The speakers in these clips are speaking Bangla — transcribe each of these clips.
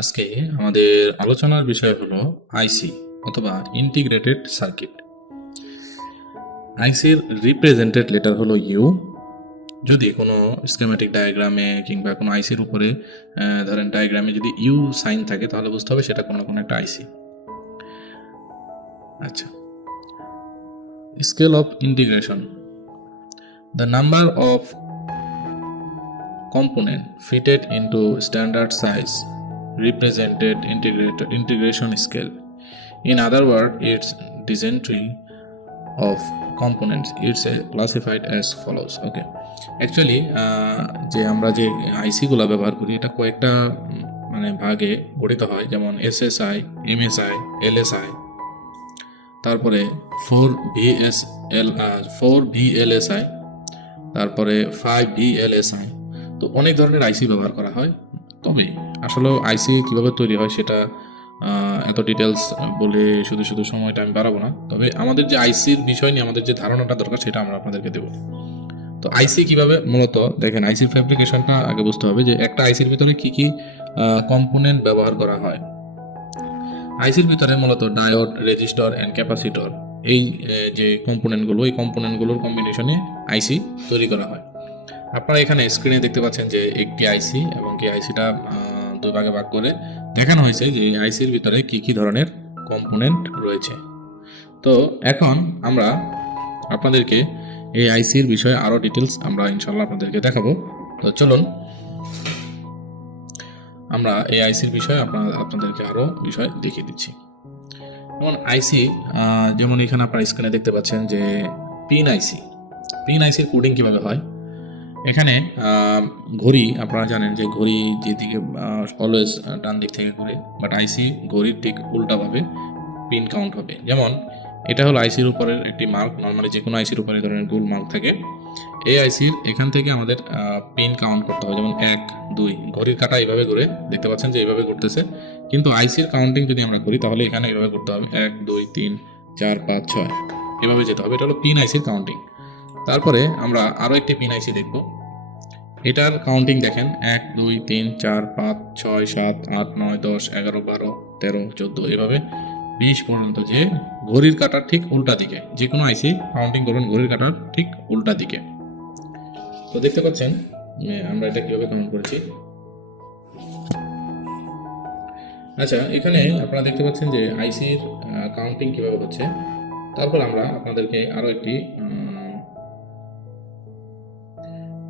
আজকে আমাদের আলোচনার বিষয় হলো আইসি অথবা ইন্টিগ্রেটেড সার্কিট। আইসির রিপ্রেজেন্টেড লেটার হলো ইউ। যদি কোনো স্কিমেটিক ডায়াগ্রামে কিংবা কোনো আইসির উপরে ধরেন ডায়াগ্রামে যদি ইউ সাইন থাকে তাহলে বুঝতে হবে সেটা কোনো না কোনো একটা আইসি। আচ্ছা, scale of integration, the number of component fitted into standard size represented integration scale. In other words, its density of components is classified as follows. Okay, actually যে আমরা যে আইসি গুলো ব্যবহার করি এটা কয়েকটা মানে ভাগে গঠিত হয়, যেমন এসএসআই, এমএসআই, এলএসআই, তারপরে 4VLSI, তারপরে 5VLSI। তো অনেক ধরনের আইসি ব্যবহার করা হয়। তবে আসলে আইসি কিভাবে তৈরি হয় সেটা এত ডিটেলস বলে শুধু সময়টা আমি বাড়াবো না। তবে আমাদের যে আইসির বিষয় নিয়ে আমাদের যে ধারণাটা দরকার সেটা আমরা আপনাদেরকে দেবো। তো আইসি কিভাবে, মূলত দেখেন আইসির ফ্যাব্রিকেশনটা আগে বুঝতে হবে যে একটা আইসির ভিতরে কি কি কম্পোনেন্ট ব্যবহার করা হয়। আইসির ভিতরে মূলত ডায়োড, রেজিস্টর অ্যান্ড ক্যাপাসিটর, এই যে কম্পোনেন্টগুলো, এই কম্পোনেন্টগুলোর কম্বিনেশনে আইসি তৈরি করা হয়। আপনারা এখানে স্ক্রিনে দেখতে পাচ্ছেন যে একটি আইসি, এবং এই আইসিটা দুই ভাগে ভাগ করে দেখানো হয়েছে যে এই আইসির ভিতরে কি কি ধরনের কম্পোনেন্ট রয়েছে। তো এখন আমরা আপনাদেরকে এই আইসির বিষয়ে আরও ডিটেলস আমরা ইনশাল্লাহ আপনাদেরকে দেখাবো। তো চলুন আমরা এই আইসির বিষয়ে আপনাদেরকে আরও বিষয় দেখিয়ে দিচ্ছি। যেমন আইসি, যেমন এখানে আপনারা স্ক্রিনে দেখতে পাচ্ছেন যে পিন আইসির কোডিং কীভাবে হয়। এখানে ঘড়ি, আপনারা জানেন যে ঘড়ি যেদিকে অলওয়েজ ডান দিক থেকে ঘুরে, বাট আইসি ঘড়ির ঠিক উল্টাভাবে পিন কাউন্ট হবে। যেমন এটা হলো আইসির উপরের একটি মার্ক, নর্মালি যে কোনো আইসির উপরে ধরনের গোল মার্ক থাকে। এই আইসির এখান থেকে আমাদের পিন কাউন্ট করতে হবে, যেমন 1, 2, ঘড়ির কাঁটা এইভাবে ঘুরে, দেখতে পাচ্ছেন যে এইভাবে ঘুরতেছে। কিন্তু আইসির কাউন্টিং যদি আমরা করি তাহলে এখানে এইভাবে করতে হবে, 1, 2, 3, 4, 5, 6 এভাবে যেতে হবে। এটা হলো পিন আইসির কাউন্টিং। তারপরে আমরা আরও একটি পিন আইসি দেখব, এটার কাউন্টিং দেখেন 1, 2, 3, 4, 5, 6, 7, 8, 9, 10, 11, 12, 13, 14 এভাবে 20 পর্যন্ত, যে ঘড়ির কাঁটার ঠিক উল্টা দিকে। যে কোনো আইসি কাউন্টিং করুন ঘড়ির কাঁটার ঠিক উল্টা দিকে। তো দেখতে পাচ্ছেন আমরা এটা কিভাবে কাউন্ট করেছি। আচ্ছা, এখানে আপনারা দেখতে পাচ্ছেন যে আইসির কাউন্টিং কিভাবে হচ্ছে। তারপর আমরা আপনাদেরকে আরও একটি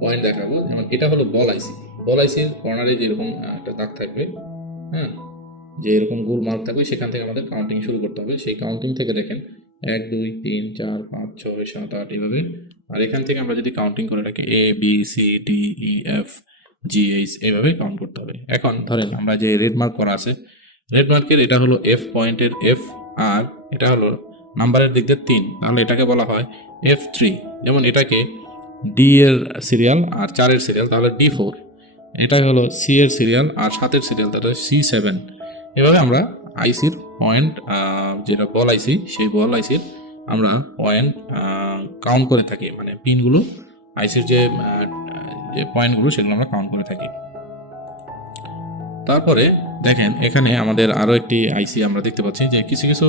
পয়েন্ট দেখাবো। যেমন এটা হলো বল আইসির কর্নারে যেরকম একটা দাগ থাকবে, হ্যাঁ, যে এরকম গোল মার্ক থাকবে, সেখান থেকে আমাদের কাউন্টিং শুরু করতে হবে। সেই কাউন্টিং থেকে দেখেন 1, 2, 3, 4, 5, 6, 7, 8 এভাবে। আর এখান থেকে আমরা যদি কাউন্টিং করে রাখি ABCDEF GH এইভাবে কাউন্ট করতে হবে। এখন ধরেন আমরা যে রেড মার্ক করা আছে, রেড মার্কের এটা হলো F পয়েন্টের F, আর এটা হলো নাম্বারের দিক দিয়ে 3, তাহলে এটাকে বলা হয় F3। যেমন এটাকে D এর সিরিয়াল আর 4 এর সিরিয়াল, তাহলে D4। এটাই হলো C এর সিরিয়াল আর 7 এর সিরিয়াল, তাহলে C7। এভাবে আমরা আইসির পয়েন্ট, যেটা বল আইসি, সেই বল আইসির আমরা পয়েন্ট কাউন্ট করে থাকি, মানে পিনগুলো আইসির যে পয়েন্টগুলো সেগুলো আমরা কাউন্ট করে থাকি। তারপরে দেখেন এখানে আমাদের আরও একটি আইসি আমরা দেখতে পাচ্ছি যে কিছু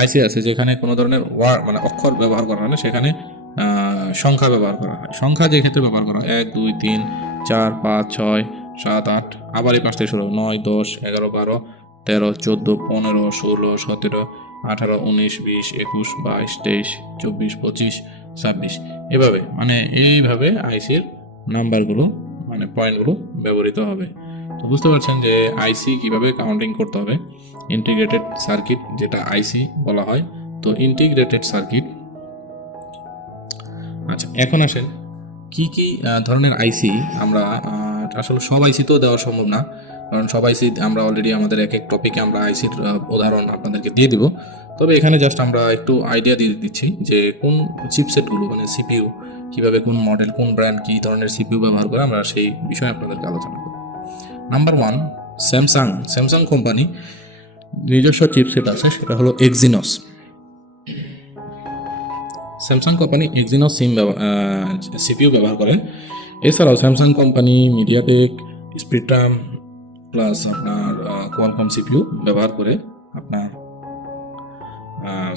আইসি আছে যেখানে কোনো ধরনের মানে অক্ষর ব্যবহার করা হয় না, সেখানে সংখ্যা ব্যবহার করা হয়। সংখ্যা যে ক্ষেত্রে ব্যবহার করা হয় 1, 2, 3, 4, 5, 6, 7, 8, আবার এই 5 থেকে শুরু 9, 10, 11, 12, 13, 14, 15, 16, 17, 18, 19, 20, 21, 22, 23, 24, 25, 26 এভাবে, মানে এইভাবে আইসির নাম্বারগুলো, মানে পয়েন্টগুলো ব্যবহৃত হবে। তো বুঝতে পারছেন যে আইসি কিভাবে কাউন্টিং করতে হবে। ইন্টিগ্রেটেড সার্কিট যেটা আইসি বলা হয়। তো ইন্টিগ্রেটেড সার্কিট। আচ্ছা, এখন আসেন কি কি ধরনের আইসি আমরা, আসলে সব আইসি তো দেওয়া সম্ভব না, কারণ সব আইসি আমরা অলরেডি আমাদের এক এক টপিকে আমরা আইসির উদাহরণ আপনাদেরকে দিয়ে দিব। তবে এখানে জাস্ট আমরা একটু আইডিয়া দিয়ে দিচ্ছি যে কোন চিপসেটগুলো, মানে সিপিইউ কীভাবে, কোন মডেল, কোন ব্র্যান্ড, কী ধরনের সিপিইউ ব্যবহার করে আমরা সেই বিষয়ে আপনাদেরকে আলোচনা করব। নাম্বার 1, স্যামসাং কোম্পানি নিজস্ব চিপসেট আছে, সেটা হলো Exynos. Samsung company Exynos CPU ব্যবহার করে। এছাড়াও Samsung company, MediaTek, spectrum, plus আপনার কোয়ালকম সিপিইউ ব্যবহার করে আপনার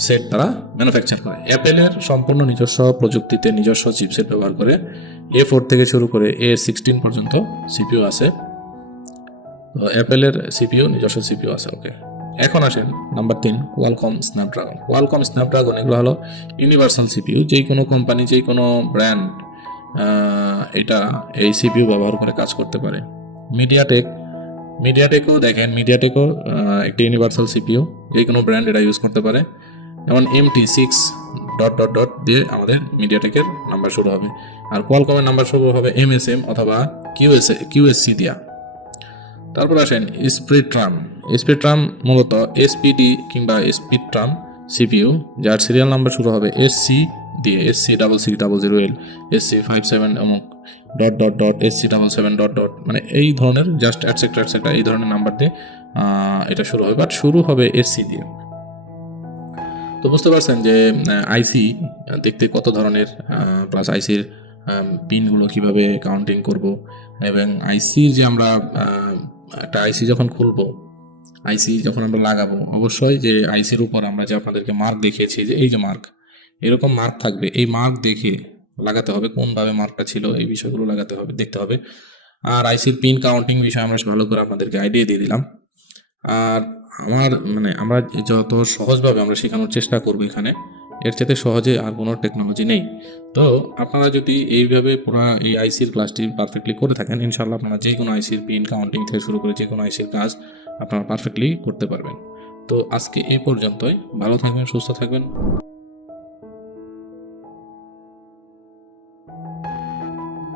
সেট তারা ম্যানুফ্যাকচার করে। অ্যাপেলের সম্পূর্ণ নিজস্ব প্রযুক্তিতে নিজস্ব চিপসেট ব্যবহার করে A4 থেকে শুরু করে A16 পর্যন্ত সিপিইউ আছে। তো অ্যাপেলের সিপিইউ নিজস্ব সিপিইউ আছে। ওকে, এখন আসেন number 3, Qualcomm Snapdragon. Qualcomm Snapdragon এগুলো হলো ইউনিভার্সাল সিপিইউ, যেই কোনো কোম্পানি যেই কোনো ব্র্যান্ড এটা এই সিপিইউ ব্যবহার করে কাজ করতে পারে। মিডিয়াটেকও দেখেন, মিডিয়াটেকও একটি ইউনিভার্সাল সিপিইউ, যেই কোনো ব্র্যান্ড এটা ইউজ করতে পারে। যেমন MT6 ... দিয়ে আমাদের মিডিয়াটেকের নাম্বার শুরু হবে, আর কোয়ালকমের নাম্বার শুরু হবে MSM অথবা QSC দিয়া। তারপর আসেন স্পিডট্রাম মূলত SPD কিংবা স্পিডট্রাম সিপিইউ, যার সিরিয়াল নাম্বার শুরু হবে SC দিয়ে, SC6600L, SC57 এবং ... SC77 ... মানে এই ধরনের জাস্ট অ্যাটসেট্রা এই ধরনের নাম্বার দিয়ে এটা শুরু হবে, বাট শুরু হবে SC দিয়ে। তো বুঝতে পারছেন যে আইসি দেখতে কত ধরনের, প্লাস আইসির পিনগুলো কিভাবে কাউন্টিং করব, এবং আইসি যে আমরা একটা আইসি যখন খুলবো, আইসি যখন আমরা লাগাবো, অবশ্যই যে আইসির উপর আমরা যে আপনাদেরকে মার্ক দেখিয়েছি যে এই যে মার্ক, এরকম মার্ক থাকবে, এই মার্ক দেখে লাগাতে হবে, কোনভাবে মার্কটা ছিল এই বিষয়গুলো লাগাতে হবে, দেখতে হবে। আর আইসির পিন কাউন্টিং বিষয়ে আমরা ভালো করে আপনাদেরকে আইডিয়া দিয়ে দিলাম। আর আমরা যত সহজভাবে আমরা শেখানোর চেষ্টা করবো এখানে, এর চাইতে সহজে আর কোনো টেকনোলজি নেই। তো আপনারা যদি এইভাবে পুরো এই আইসির ক্লাসটি পারফেক্টলি করে থাকেন, ইনশাল্লাহ আপনারা যে কোনো আইসির পিন কাউন্টিং থেকে শুরু করে যে কোনো আইসির কাজ আপনারা পারফেক্টলি করতে পারবেন। তো আজকে এই পর্যন্তই। ভালো থাকবেন, সুস্থ থাকবেন।